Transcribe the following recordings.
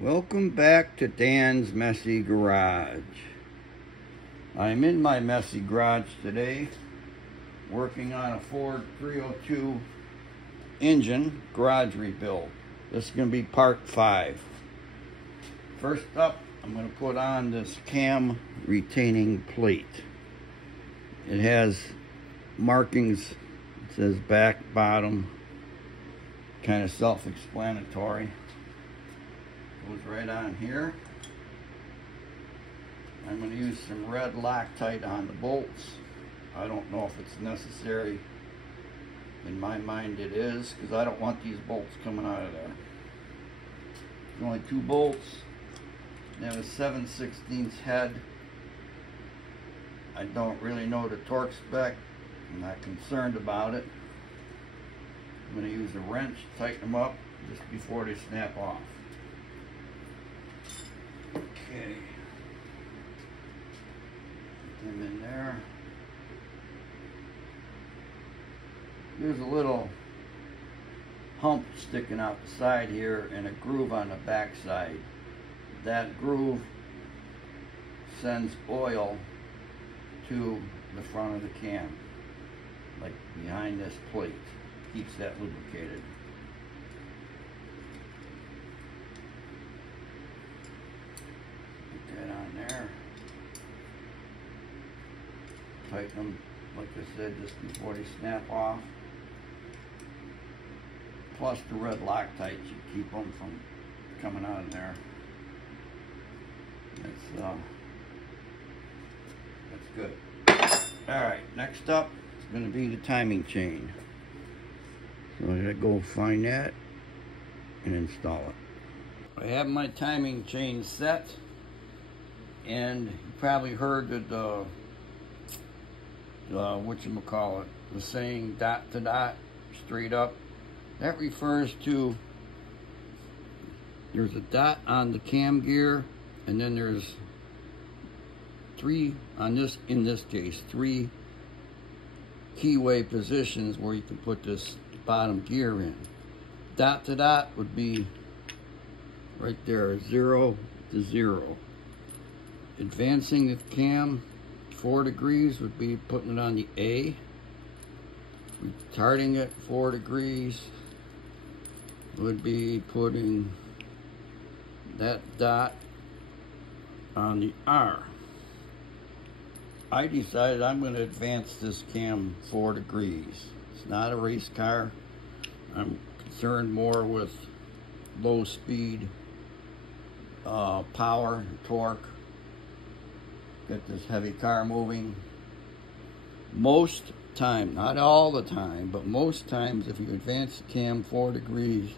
Welcome back to Dan's Messy Garage. I'm in my messy garage today working on a Ford 302 engine garage rebuild. This is going to be part 5. First up, I'm going to put on this cam retaining plate. It has markings. It says back, bottom, kind of self-explanatory. Goes right on here. I'm going to use some red Loctite on the bolts. I don't know if it's necessary. In my mind it is, because I don't want these bolts coming out of there. There's only 2 bolts. They have a 7/16 head. I don't really know the torque spec. I'm not concerned about it. I'm going to use a wrench to tighten them up just before they snap off. Okay, put them in there. There's a little hump sticking out the side here and a groove on the back side. That groove sends oil to the front of the cam, like behind this plate. Keeps that lubricated. On there, tighten them like I said just before they snap off. Plus the red Loctite should keep them from coming out of there. That's good. All right, next up is going to be the timing chain. So I'm going to go find that and install it. I have my timing chain set. And you probably heard that the saying dot to dot, straight up. That refers to there's a dot on the cam gear, and then there's 3 on this, in this case, 3 keyway positions where you can put this bottom gear in. Dot to dot would be right there, 0 to 0. Advancing the cam 4 degrees would be putting it on the A. Retarding it 4 degrees would be putting that dot on the R. I decided I'm going to advance this cam 4 degrees. It's not a race car. I'm concerned more with low speed, power, torque. Get this heavy car moving. Most time, not all the time, but most times if you advance the cam 4 degrees,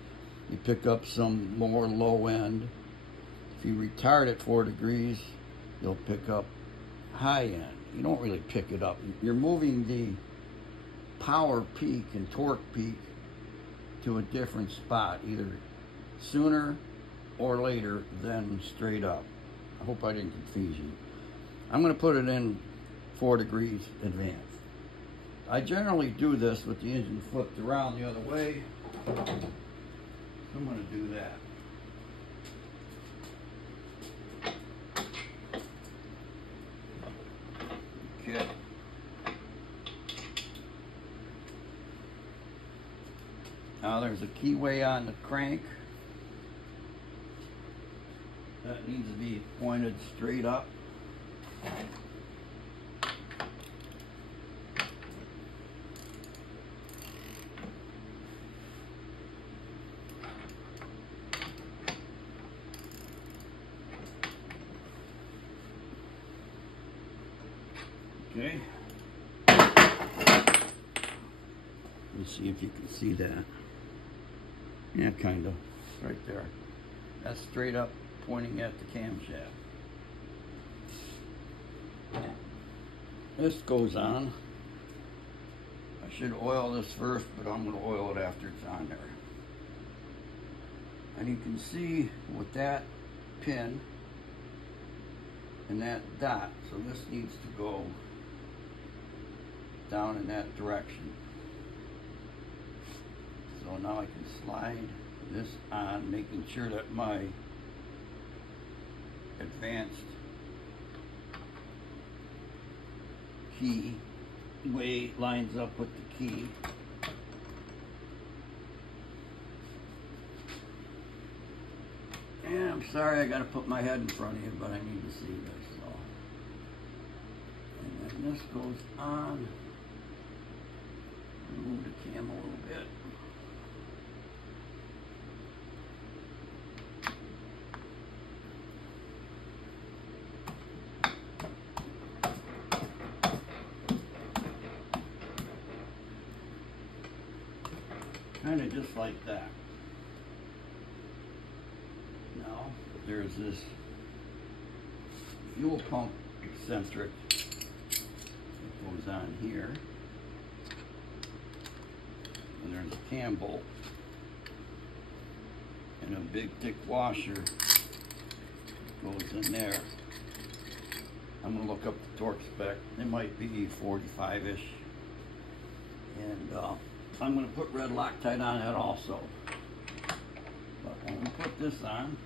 you pick up some more low end. If you retard it 4 degrees, you'll pick up high end. You don't really pick it up. You're moving the power peak and torque peak to a different spot, either sooner or later than straight up. I hope I didn't confuse you. I'm going to put it in 4 degrees advance. I generally do this with the engine flipped around the other way. I'm going to do that. Okay. Now there's a keyway on the crank. That needs to be pointed straight up. Okay. Let's see if you can see that. Yeah, kind of. Right there. That's straight up pointing at the camshaft. This goes on. I should oil this first, but I'm going to oil it after it's on there. And you can see with that pin and that dot, so this needs to go down in that direction. So now I can slide this on, making sure that my advanced key way it lines up with the key. And I'm sorry I gotta put my head in front of you, but I need to see this. So, and then this goes on. Move the cam a little bit. Kind of just like that. Now, there's this fuel pump eccentric that goes on here. And there's a cam bolt. And a big thick washer goes in there. I'm going to look up the torque spec. It might be 45-ish. And I'm going to put red Loctite on that also. But when we put this on,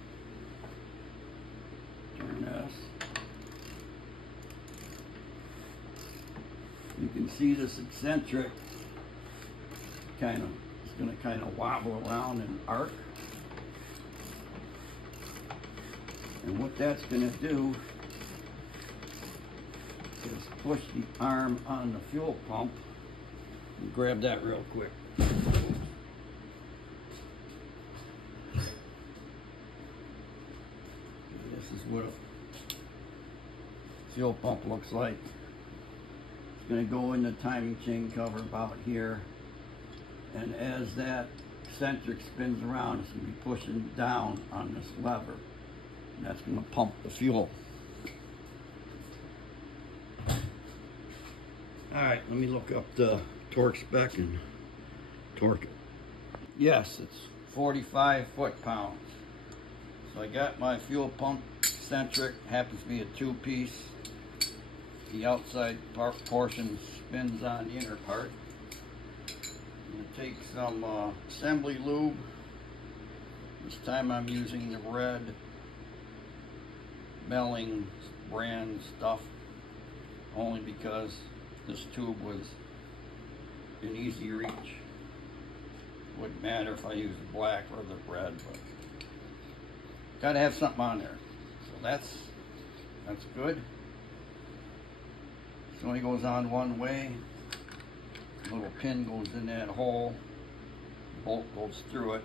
turn this, you can see this eccentric kind of, it's going to kind of wobble around and arc. And what that's going to do is push the arm on the fuel pump. Grab that real quick. This is what a fuel pump looks like. It's going to go in the timing chain cover about here, and as that eccentric spins around, it's going to be pushing down on this lever, and that's going to pump the fuel. Alright, let me look up the torque spec and torque it. Yes, it's 45 foot-pounds. So I got my fuel pump eccentric, happens to be a two-piece. The outside portion spins on the inner part. I'm going to take some assembly lube. This time I'm using the red Melling brand stuff, only because this tube was an easy reach. Wouldn't matter if I used the black or the red, but gotta have something on there. So that's good. This only goes on one way. A little pin goes in that hole. The bolt goes through it.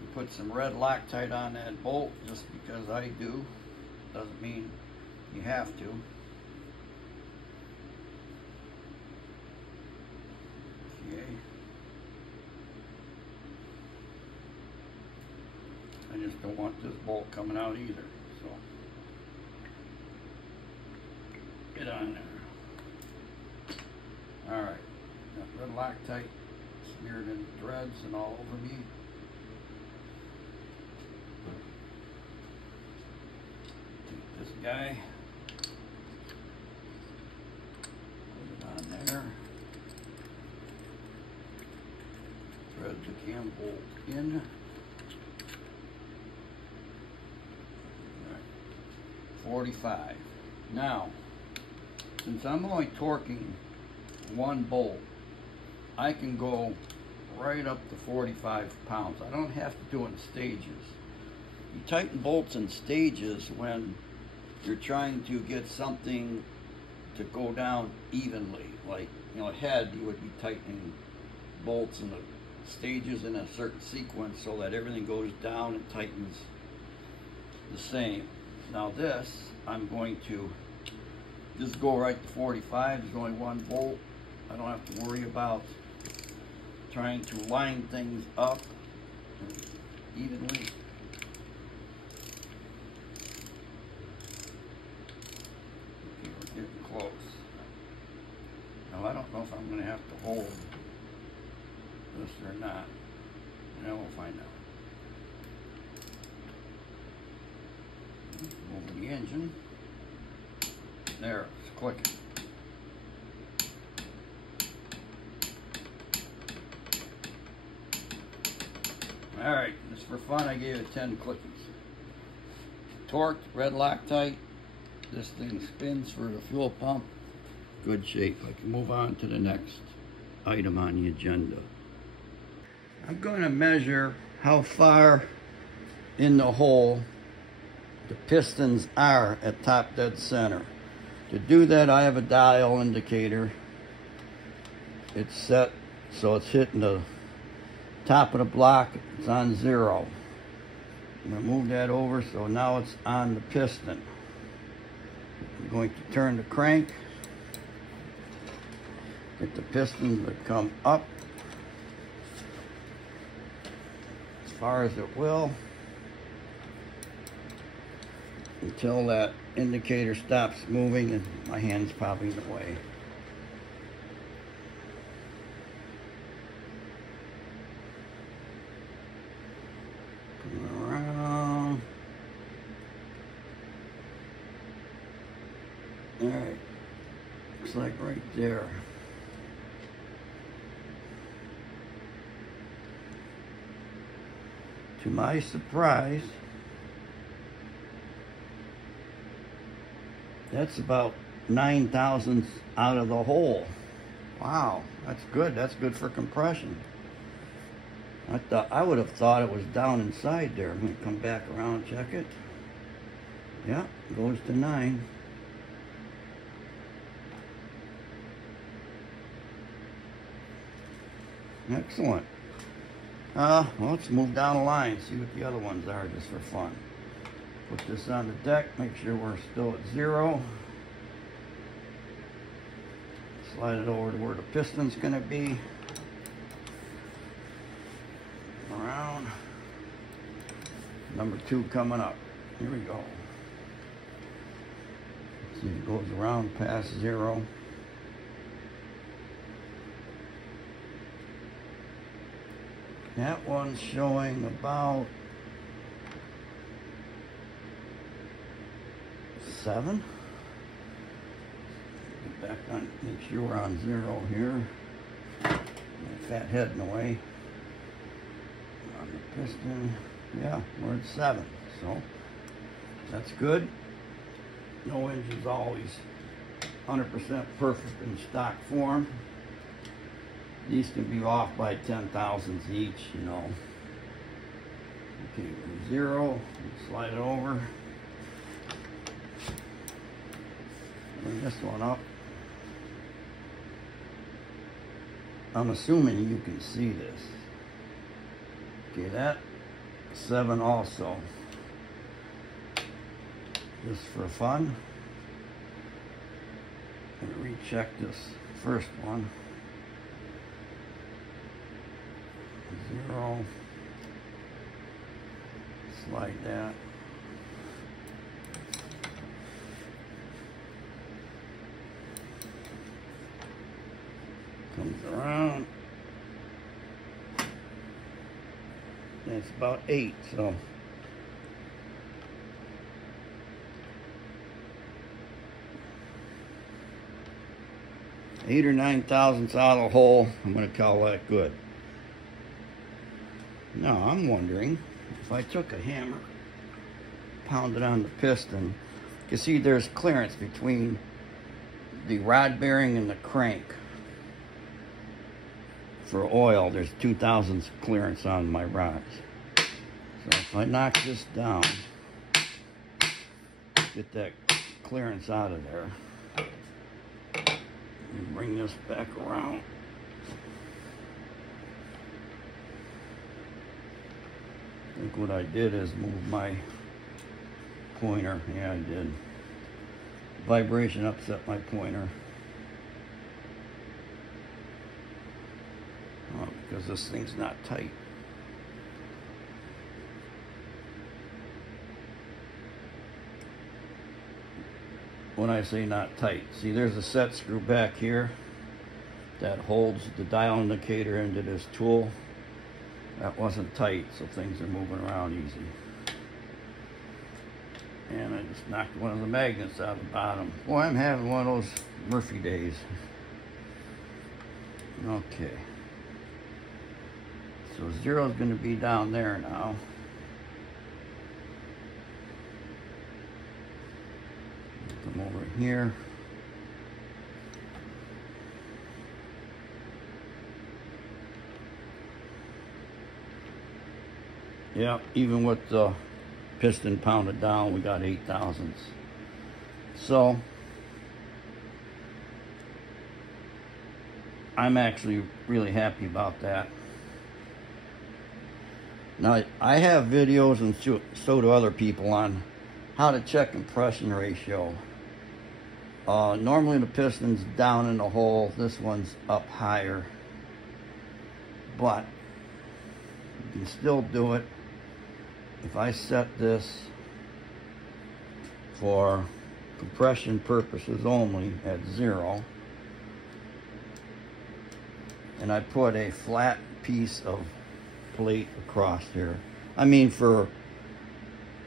You put some red Loctite on that bolt just because I do. Doesn't mean you have to. I just don't want this bolt coming out either, so get on there. Alright, got red Loctite smeared in threads and all over me. Take this guy, put it on there. Thread the cam bolt in. Right. 45. Now, since I'm only torquing one bolt, I can go right up to 45 pounds. I don't have to do it in stages. You tighten bolts in stages when you're trying to get something to go down evenly. Like, you know, a head, you would be tightening bolts in the stages in a certain sequence so that everything goes down and tightens the same. Now this, I'm going to just go right to 45. There's only one bolt. I don't have to worry about trying to line things up evenly. Okay, we're getting close. Now I don't know if I'm going to have to hold this or not. Now we'll find out. Over the engine. There, it's clicking. Alright, just for fun I gave it 10 clickings. torqued, red Loctite. This thing spins for the fuel pump. Good shape. I can move on to the next item on the agenda. I'm going to measure how far in the hole the pistons are at top dead center. To do that, I have a dial indicator. It's set so it's hitting the top of the block. It's on 0. I'm going to move that over so now it's on the piston. I'm going to turn the crank. Get the piston to come up as far as it will until that indicator stops moving and my hand's popping away. Come around. All right, looks like right there. To my surprise, that's about 9 thousandths out of the hole. Wow, that's good. That's good for compression. I would have thought it was down inside there. I'm going to come back around and check it. Yeah, goes to 9. Excellent. Well, let's move down the line, see what the other ones are, just for fun. Put this on the deck, make sure we're still at 0. Slide it over to where the piston's going to be. Around. Number 2 coming up. Here we go. See, it goes around past 0. That one's showing about 7. Get back on, make sure we're on 0 here. My fat head in the way. On the piston, yeah, we're at 7. So that's good. No engine's always 100% perfect in stock form. These can be off by 10 thousandths each, you know. Okay, 0, slide it over. Bring this one up. I'm assuming you can see this. Okay, that 7 also. Just for fun. I'm gonna recheck this first one. 0. Slide that. Comes around. That's about 8, so. Eight or 9 thousandths out of the hole. I'm going to call that good. Now I'm wondering if I took a hammer, pounded on the piston, you can see there's clearance between the rod bearing and the crank. For oil, there's 2 thousandths clearance on my rods. So if I knock this down, get that clearance out of there, and bring this back around. I think what I did is move my pointer. Yeah, I did. Vibration upset my pointer. Oh, because this thing's not tight. When I say not tight, see there's a set screw back here that holds the dial indicator into this tool. That wasn't tight, so things are moving around easy. And I just knocked one of the magnets out of the bottom. Boy, I'm having one of those Murphy days. Okay. So 0 is going to be down there now. Come over here. Yeah, even with the piston pounded down, we got 8 thousandths. So I'm actually really happy about that. Now, I have videos, and so do other people, on how to check compression ratio. Normally the piston's down in the hole. This one's up higher. But you can still do it. If I set this for compression purposes only at 0, and I put a flat piece of plate across here. I mean, for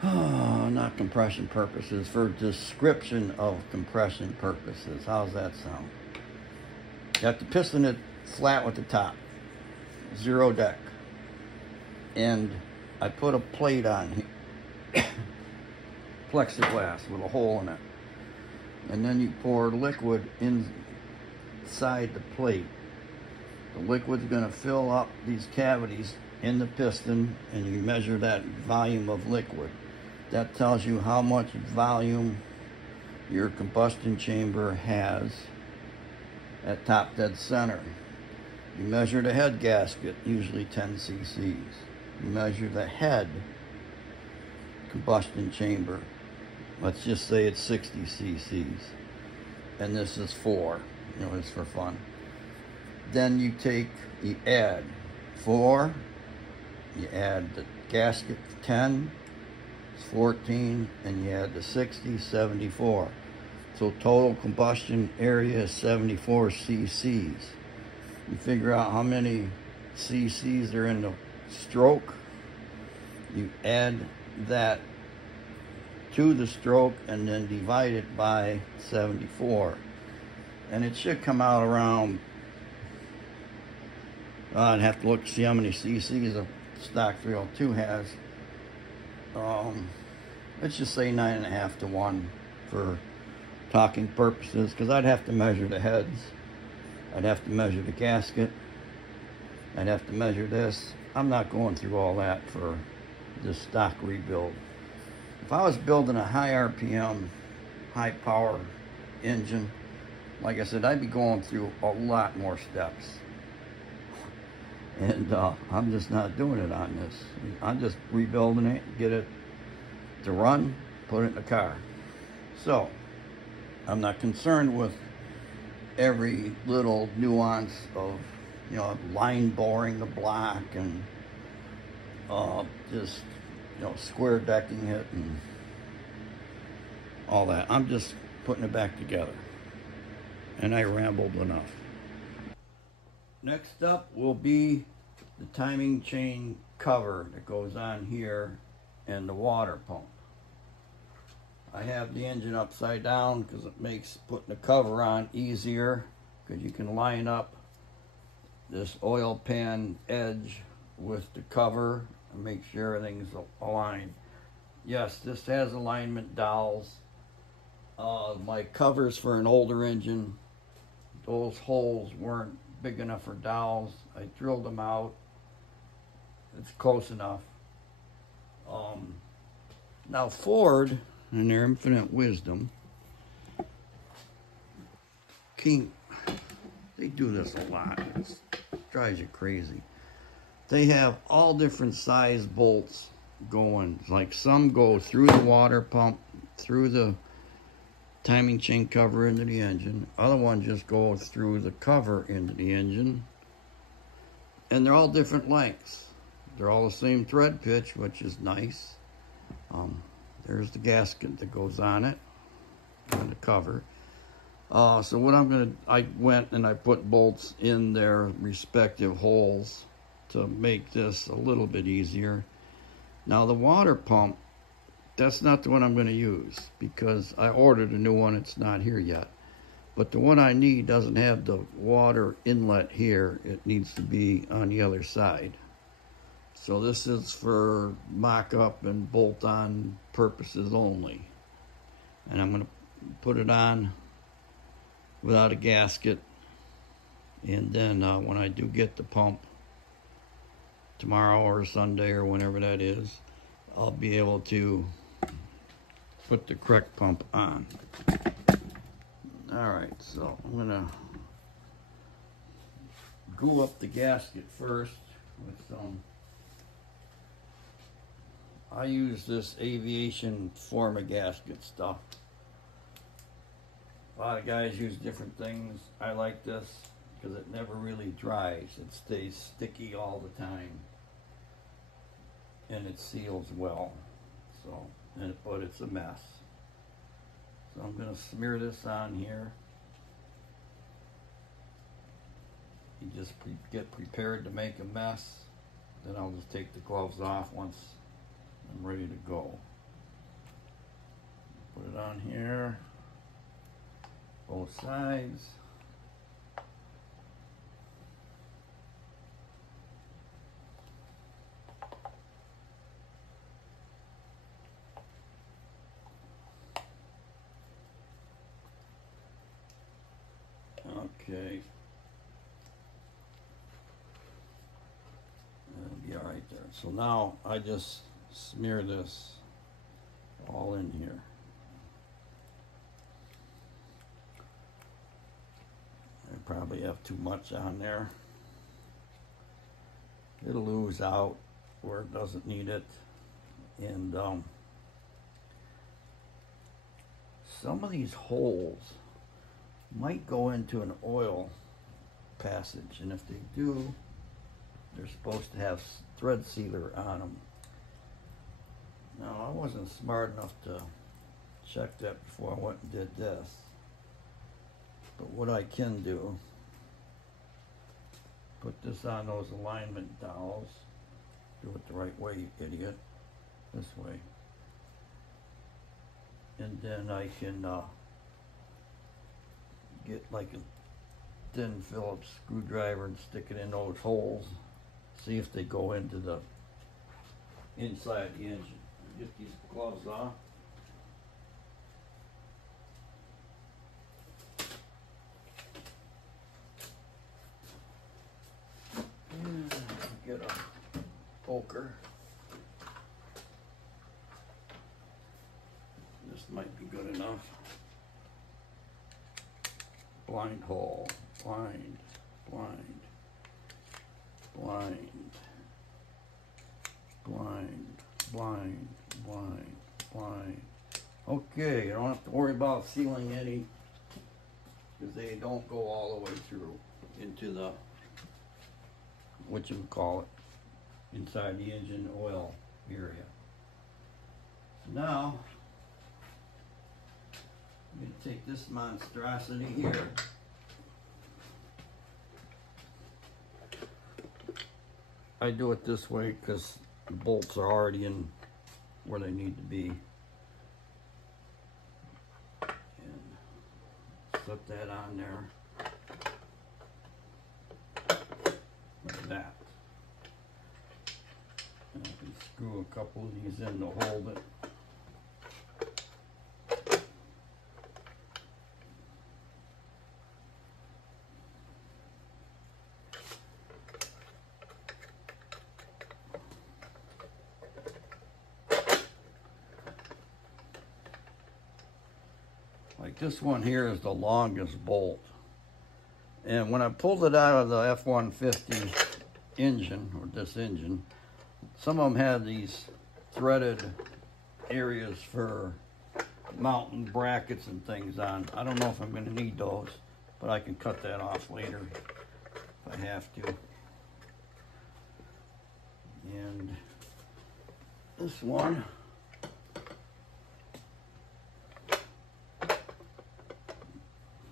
not compression purposes, for description of compression purposes. How's that sound? Got the piston at flat with the top, 0 deck, and I put a plate on here, plexiglass with a hole in it, and then you pour liquid inside the plate. The liquid's going to fill up these cavities in the piston, and you measure that volume of liquid. That tells you how much volume your combustion chamber has at top dead center. You measure the head gasket, usually 10 cc's. You measure the head combustion chamber. Let's just say it's 60 cc's. And this is 4. You know, it's for fun. Then you add 4, you add the gasket 10, it's 14, and you add the 60, 74. So total combustion area is 74 cc's. You figure out how many cc's are in the stroke, you add that to the stroke and then divide it by 74. And it should come out around, I'd have to look to see how many cc's a stock 302 has. Let's just say 9.5 to 1 for talking purposes, because I'd have to measure the heads, I'd have to measure the gasket, I'd have to measure this. I'm not going through all that for this stock rebuild. If I was building a high RPM, high power engine, like I said, I'd be going through a lot more steps. And I'm just not doing it on this. I'm just rebuilding it, get it to run, put it in the car. So I'm not concerned with every little nuance of, you know, line boring the block and just, you know, square decking it and all that. I'm just putting it back together. And I rambled enough. Next up will be the timing chain cover that goes on here and the water pump. I have the engine upside down because it makes putting the cover on easier, because you can line up this oil pan edge with the cover and make sure everything's aligned. Yes, this has alignment dowels. My covers for an older engine, those holes weren't big enough for dowels. I drilled them out. It's close enough. Now Ford, in their infinite wisdom, they do this a lot. It drives you crazy. They have all different size bolts going. Like some go through the water pump, through the timing chain cover into the engine. Other ones just go through the cover into the engine. And they're all different lengths. They're all the same thread pitch, which is nice. There's the gasket that goes on it, and the cover. So what I went and I put bolts in their respective holes to make this a little bit easier. Now the water pump, that's not the one I'm going to use, because I ordered a new one. It's not here yet. But the one I need doesn't have the water inlet here. It needs to be on the other side. So this is for mock-up and bolt-on purposes only. And I'm going to put it on without a gasket, and then when I do get the pump tomorrow or Sunday or whenever that is, I'll be able to put the correct pump on. Alright, so I'm gonna glue up the gasket first with some, I use this Aviation Forma gasket stuff. A lot of guys use different things. I like this because it never really dries. It stays sticky all the time, and it seals well. So, but it's a mess. So I'm going to smear this on here. You just get prepared to make a mess. Then I'll just take the gloves off once I'm ready to go. Put it on here, both sides. Okay. That'll be all right there. So now I just smear this all in here. I probably have too much on there. It'll ooze out where it doesn't need it. And some of these holes might go into an oil passage, and if they do, they're supposed to have thread sealer on them. Now, I wasn't smart enough to check that before I went and did this, but what I can do, put this on those alignment dowels. Do it the right way, you idiot. This way. And then I can get like a thin Phillips screwdriver and stick it in those holes. See if they go into the inside the engine. Get these gloves off. And get a poker. This might be good enough. Blind hole, blind, blind, blind, blind, blind, blind, blind. Okay, you don't have to worry about sealing any, because they don't go all the way through into the, what you would call it, inside the engine oil area. So now, I'm going to take this monstrosity here. I do it this way because the bolts are already in where they need to be. And slip that on there. Like that. And I can screw a couple of these in to hold it. Like this one here is the longest bolt. And when I pulled it out of the F-150 engine, or this engine, some of them had these threaded areas for mounting brackets and things on. I don't know if I'm going to need those, but I can cut that off later if I have to. And this one,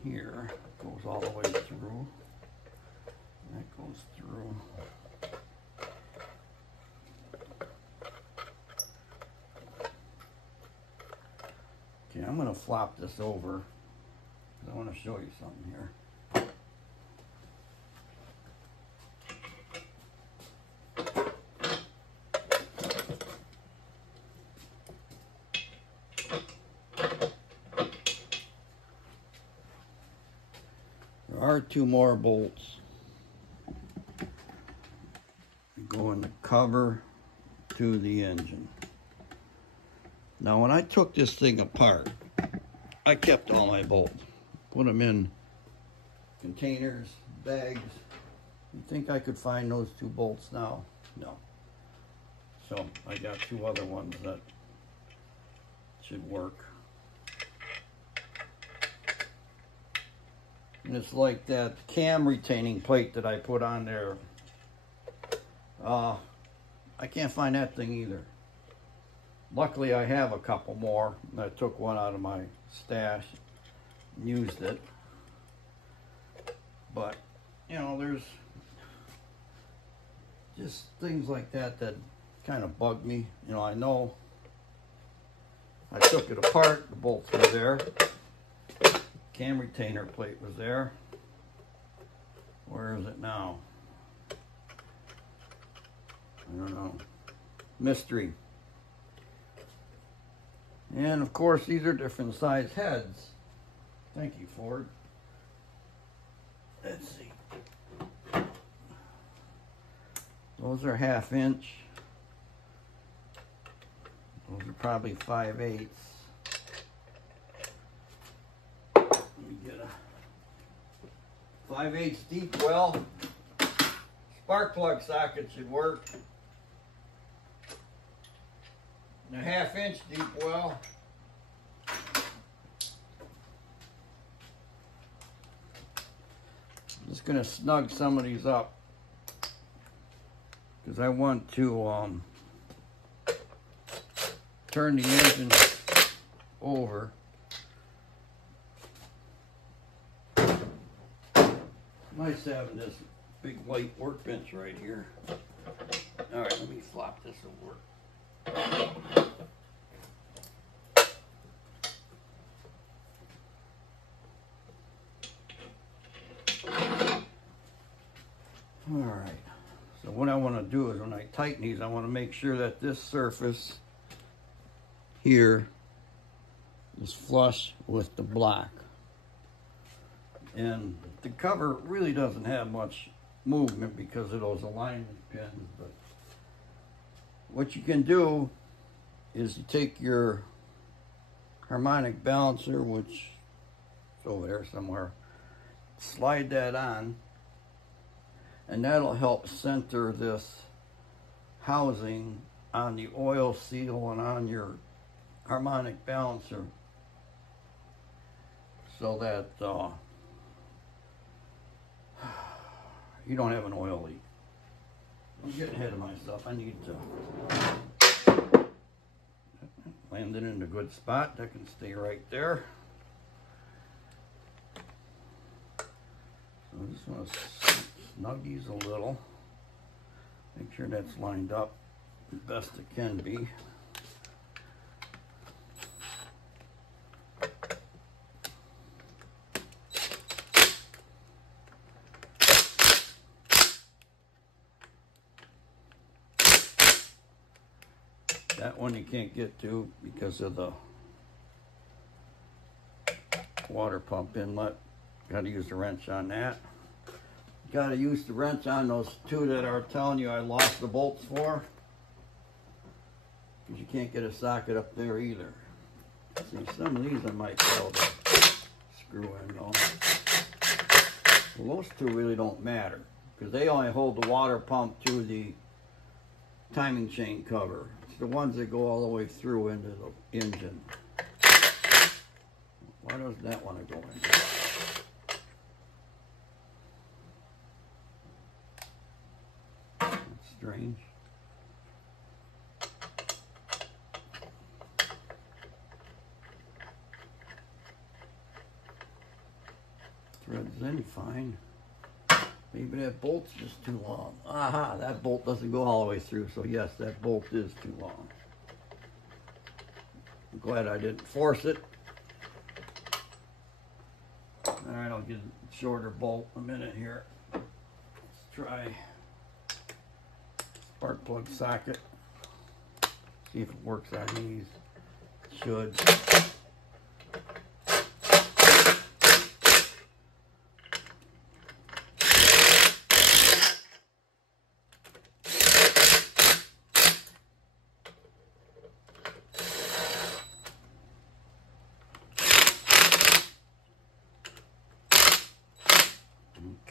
here goes all the way through. That goes through. Okay, I'm going to flop this over because I want to show you something here. are 2 more bolts. Go in the cover to the engine. Now when I took this thing apart, I kept all my bolts. Put them in containers, bags. You think I could find those 2 bolts now? No. So I got 2 other ones that should work. And it's like that cam retaining plate that I put on there. I can't find that thing either. Luckily I have a couple more. I took one out of my stash and used it. But, you know, there's just things like that that kind of bug me. You know I took it apart, the bolts were there. Cam retainer plate was there. Where is it now? I don't know. Mystery. And of course these are different size heads. Thank you, Ford. Let's see. Those are 1/2 inch. Those are probably 5/8. Let me get a 5/8 deep well. Spark plug socket should work. And a 1/2 inch deep well. I'm just gonna snug some of these up because I want to turn the engine over. Nice having this big light workbench right here. All right, let me flop this over. All right, so what I want to do is when I tighten these, I want to make sure that this surface here is flush with the block. And the cover really doesn't have much movement because of those alignment pins, but what you can do is you take your harmonic balancer, which is over there somewhere, slide that on, and that'll help center this housing on the oil seal and on your harmonic balancer so that you don't have an oil leak. I'm getting ahead of myself. I need to land it in a good spot. That can stay right there. So I just want to snug these a little. Make sure that's lined up as best it can be. That one you can't get to because of the water pump inlet. Got to use the wrench on that. Got to use the wrench on those 2 that are telling you I lost the bolts for. Because you can't get a socket up there either. See, some of these I might be able to screw in though. Well, those 2 really don't matter because they only hold the water pump to the timing chain cover. It's the ones that go all the way through into the engine. Why doesn't that want to go in? That's strange. Threads in fine. Maybe that bolt's just too long. Aha, that bolt doesn't go all the way through, so yes, that bolt is too long. I'm glad I didn't force it. Alright, I'll get a shorter bolt in a minute here. Let's try spark plug socket. See if it works on these. It should.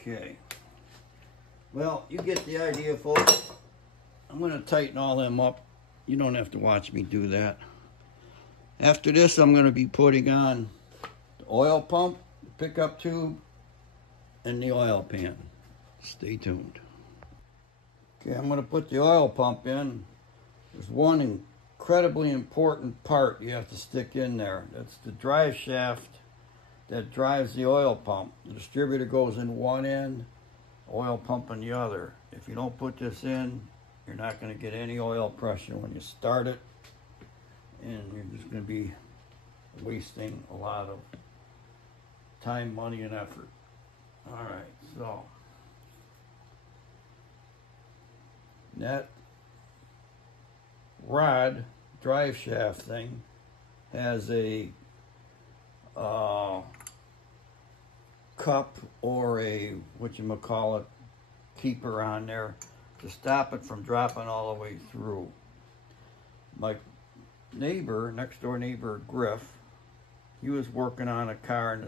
Okay. Well, you get the idea, folks. I'm going to tighten all them up. You don't have to watch me do that. After this, I'm going to be putting on the oil pump, the pickup tube, and the oil pan. Stay tuned. Okay, I'm going to put the oil pump in. There's one incredibly important part you have to stick in there. That's the drive shaft that drives the oil pump. The distributor goes in one end, oil pump in the other. If you don't put this in, you're not going to get any oil pressure when you start it, and you're just going to be wasting a lot of time, money, and effort. All right, so that rod drive shaft thing has a cup or a whatchamacallit keeper on there to stop it from dropping all the way through. My neighbor, next door neighbor Griff, he was working on a car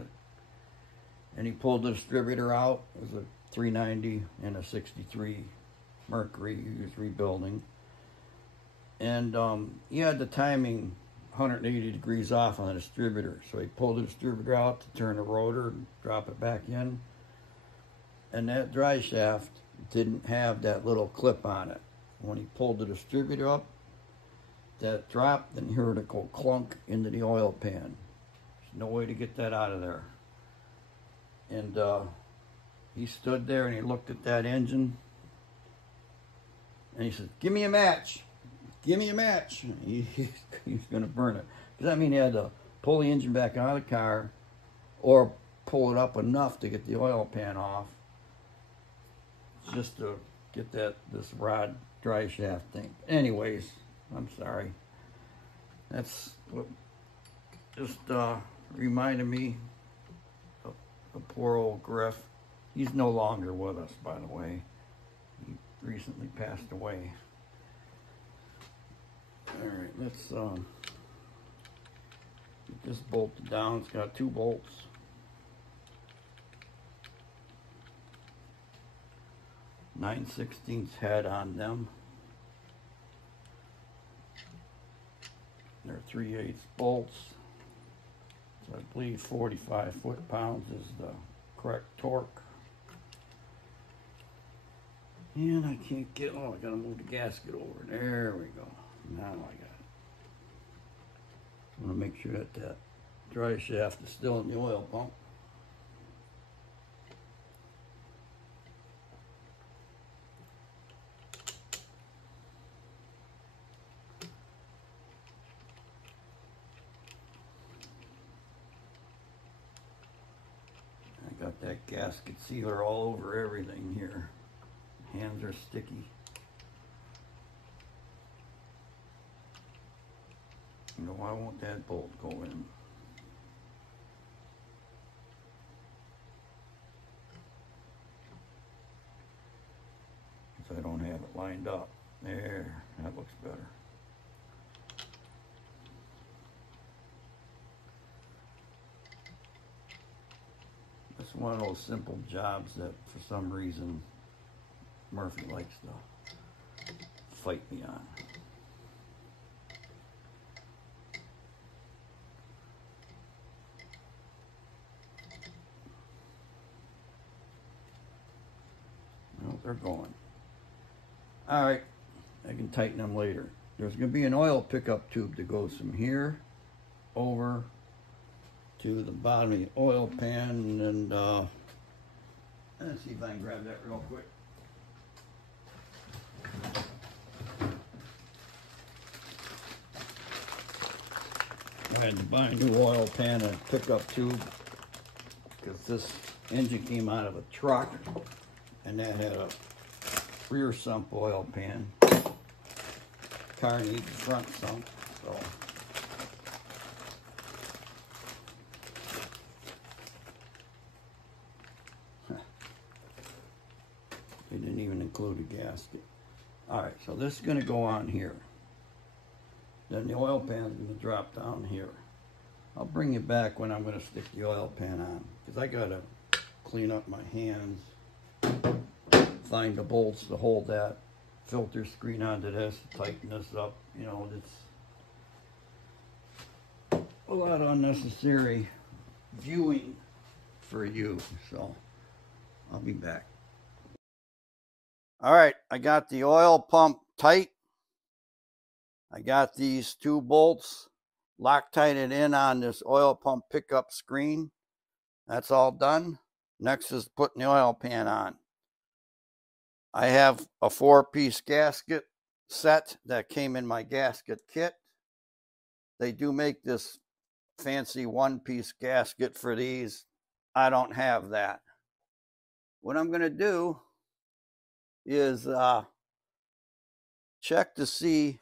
and he pulled the distributor out. It was a 390 and a 63 Mercury he was rebuilding. And he had the timing 180 degrees off on the distributor. So he pulled the distributor out to turn the rotor and drop it back in. And that drive shaft didn't have that little clip on it. When he pulled the distributor up, that dropped and you heard it go clunk into the oil pan. There's no way to get that out of there. And he stood there and he looked at that engine and he said, "Give me a match. Give me a match." He's going to burn it. Does that mean he had to pull the engine back out of the car or pull it up enough to get the oil pan off just to get this rod drive shaft thing? Anyways, I'm sorry. That's what just reminded me of poor old Griff. He's no longer with us, by the way. He recently passed away. All right, let's get this bolted down. It's got 2 bolts. 9/16 head on them. They're 3/8 bolts. So I believe 45 foot-pounds is the correct torque. And I can't get, I gotta move the gasket over. There we go. Now I got it. I want to make sure that drive shaft is still in the oil pump. I got that gasket sealer all over everything here. Hands are sticky. You know, why won't that bolt go in? Because I don't have it lined up. There, that looks better. It's one of those simple jobs that for some reason Murphy likes to fight me on. Well, they're going. All right, I can tighten them later. There's going to be an oil pickup tube that goes from here over to the bottom of the oil pan, and let's see if I can grab that real quick. I had to buy a new oil pan and a pickup tube because this engine came out of a truck and that had a rear sump oil pan. Car needs a front sump, so they didn't even include a gasket. Alright, so this is going to go on here. Then the oil pan is going to drop down here. I'll bring you back when I'm going to stick the oil pan on, because I got to clean up my hands find the bolts to hold that filter screen onto this, tighten this up. You know, it's a lot of unnecessary viewing for you. So I'll be back. All right, I got the oil pump tight. I got these 2 bolts Loctited in on this oil pump pickup screen. That's all done. Next is putting the oil pan on. I have a 4-piece gasket set that came in my gasket kit. They do make this fancy 1-piece gasket for these. I don't have that. What I'm going to do is check to see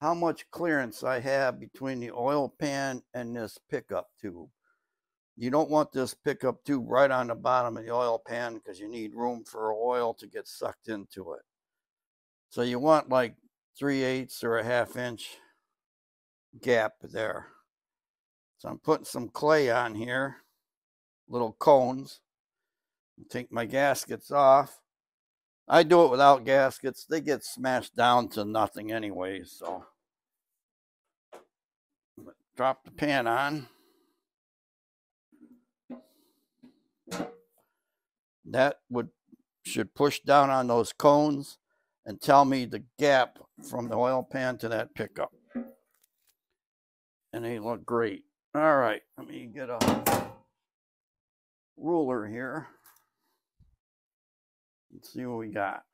how much clearance I have between the oil pan and this pickup tube. You don't want this pickup tube right on the bottom of the oil pan because you need room for oil to get sucked into it. So you want like 3/8 or a 1/2 inch gap there. So I'm putting some clay on here, little cones. Take my gaskets off. I do it without gaskets. They get smashed down to nothing anyway, so drop the pan on. That should push down on those cones and tell me the gap from the oil pan to that pickup. And they look great. All right, let me get a ruler here. Let's see what we got.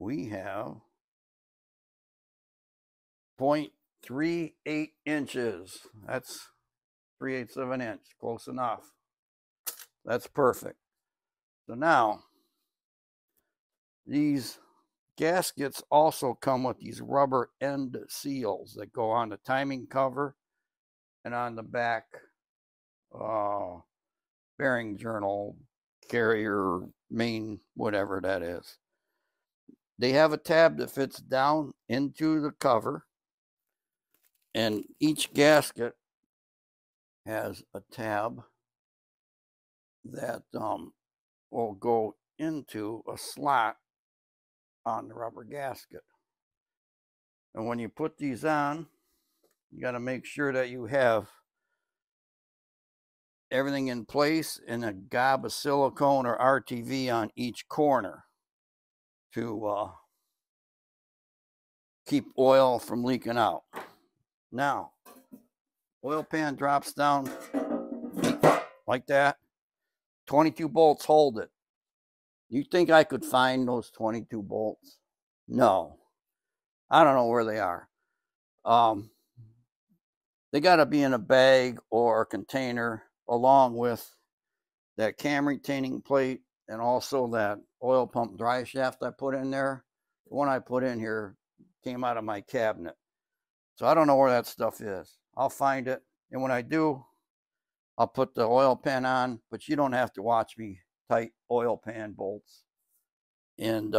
We have 0.38 inches. That's 3/8 of an inch. Close enough. That's perfect. So now, these gaskets also come with these rubber end seals that go on the timing cover and on the back bearing journal, carrier, main, whatever that is. They have a tab that fits down into the cover, and each gasket has a tab that will go into a slot on the rubber gasket. And when you put these on, you got to make sure that you have everything in place and a gob of silicone or RTV on each corner to keep oil from leaking out. Now, oil pan drops down like that. 22 bolts hold it. You think I could find those 22 bolts? No. I don't know where they are. They got to be in a bag or a container along with that cam retaining plate and also that oil pump dry shaft I put in there. The one I put in here came out of my cabinet. So I don't know where that stuff is. I'll find it. And when I do, I'll put the oil pan on, but you don't have to watch me tight oil pan bolts. And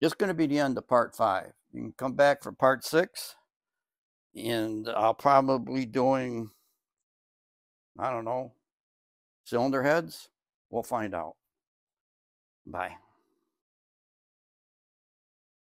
it's going to be the end of part 5. You can come back for part 6. And I'll probably doing, I don't know, cylinder heads. We'll find out. Bye.